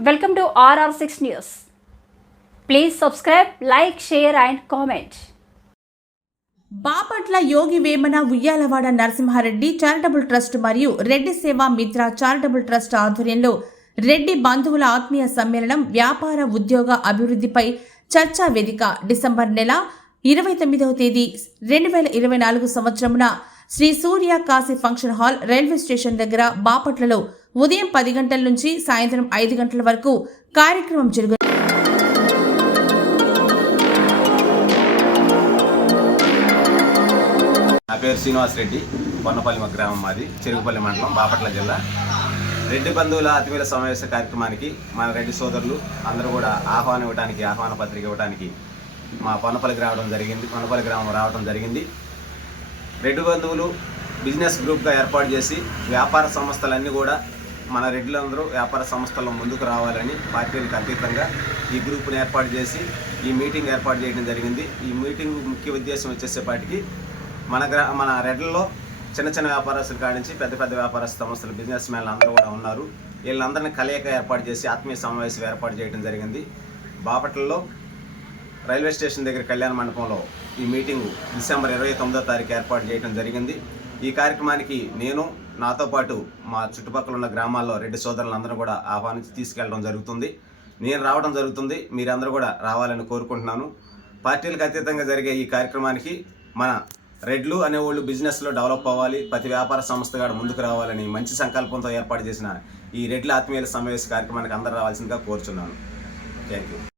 Welcome to RR six news please subscribe like share and comment Bapatla Yogi Vemana Uyyalawada Narasimha Reddy charitable trust మరియు రెడ్డి సేవా మిత్ర charitable trust ఆధ్వర్యంలో రెడ్డి బంధువుల ఆత్మీయ సమ్మేళనం వ్యాపార ఉద్యోగ అభివృద్ధిపై చర్చా వేదిక డిసెంబర్ నెల ఇరవై తొమ్మిదవ తేదీ రెండు వేల ఇరవై నాలుగు సంవత్సరమున Sri Surya Kasi function hall railway station దగ్గర బాపట్లలో ఉదయం పది గంటల నుంచి సాయంత్రం ఐదు గంటల వరకు కార్యక్రమం జరుగు నా పేరు శ్రీనివాస్ రెడ్డి పొన్నపల్లి గ్రామం మాది చెరుగుపల్లి మండలం బాపట్ల జిల్లా. రెడ్డి బంధువుల అతివేల సమావేశ కార్యక్రమానికి మన రెడ్డి సోదరులు అందరూ కూడా ఆహ్వానం ఇవ్వడానికి ఆహ్వాన పత్రిక ఇవ్వడానికి మా పొన్నపల్లికి రావడం జరిగింది పొన్నపల్లి గ్రామం రావడం జరిగింది. రెడ్డి బంధువులు బిజినెస్ గ్రూప్గా ఏర్పాటు చేసి వ్యాపార సంస్థలన్నీ కూడా మన రెడ్లందరూ వ్యాపార సంస్థల్లో ముందుకు రావాలని పార్టీలకు అతీతంగా ఈ గ్రూప్ని ఏర్పాటు చేసి ఈ మీటింగ్ ఏర్పాటు చేయడం జరిగింది. ఈ మీటింగ్ ముఖ్య ఉద్దేశం వచ్చేసేపాటికి మన గ్రా మన రెడ్లలో చిన్న చిన్న వ్యాపారస్తులు కాడించి పెద్ద పెద్ద వ్యాపార సంస్థలు బిజినెస్ మ్యాన్లు అందరూ కూడా ఉన్నారు. వీళ్ళందరినీ కలయిక ఏర్పాటు చేసి ఆత్మీయ సమావేశం ఏర్పాటు చేయడం జరిగింది. బాపట్లలో రైల్వే స్టేషన్ దగ్గర కళ్యాణ మండపంలో ఈ మీటింగు డిసెంబర్ ఇరవై తొమ్మిదో తారీఖు ఏర్పాటు చేయడం జరిగింది. ఈ కార్యక్రమానికి నేను నాతో పాటు మా చుట్టుపక్కల ఉన్న గ్రామాల్లో రెడ్డి సోదరులందరూ కూడా ఆహ్వానించి తీసుకెళ్ళడం జరుగుతుంది. నేను రావడం జరుగుతుంది. మీరందరూ కూడా రావాలని కోరుకుంటున్నాను. పార్టీలకు అతీతంగా జరిగే ఈ కార్యక్రమానికి మన రెడ్లు అనే వాళ్ళు బిజినెస్లో డెవలప్ అవ్వాలి ప్రతి వ్యాపార సంస్థ కూడా ముందుకు రావాలని మంచి సంకల్పంతో ఏర్పాటు చేసిన ఈ రెడ్ల ఆత్మీయుల సమావేశ కార్యక్రమానికి అందరూ రావాల్సిందిగా కోరుచున్నాను. Thank you.